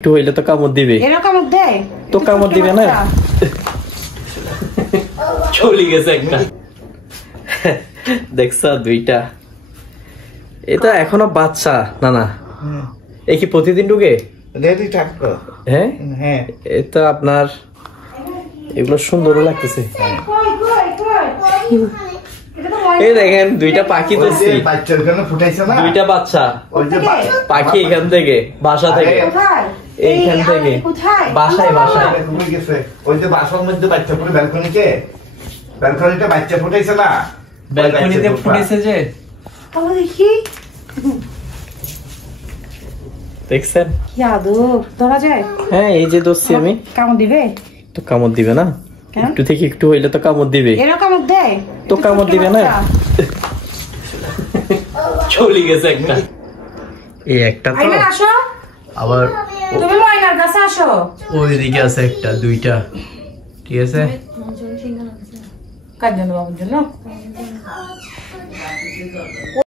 একটু হইলে তো কামড় দিবে। এরা কামড় দেয় তো কামড় দিবে না। চলে গেছে একটা। দেখছা দুইটা। এটা এখনো বাচ্চা না না। এই কি প্রতিদিন ঢুকে? হ্যাঁ হ্যাঁ, এটা আপনার এগুলো সুন্দরও লাগতেছে। এই দেখেন দুইটা পাখি তো দুইটা বাচ্চা পাখি এখান থেকে বাসা থেকে এইখান থেকে বাসায় বাসায় ওই যে বাসার মধ্যে বাচ্চা পুরো ব্যালকনিতে বাচ্চা ফুটাইছে না, ব্যালকনিতে ফুটেছে যে দেখি দেখছেন কি আদব ধরা যায়। হ্যাঁ এই যে দোষী আমি কামড় দিবে তো কামড় দিবে না, একটু থেকে একটু হইলে তো কামড় দিবে। এরা কামড় দেয় তো কামড় দিবে না। চলে গেছে একটা। এই একটা তো আসো আবার তুমি ময়নার কাছে আসো, ওইদিকে আছে একটা দুইটা, ঠিক আছে। কার জন্য বাবুর জন্য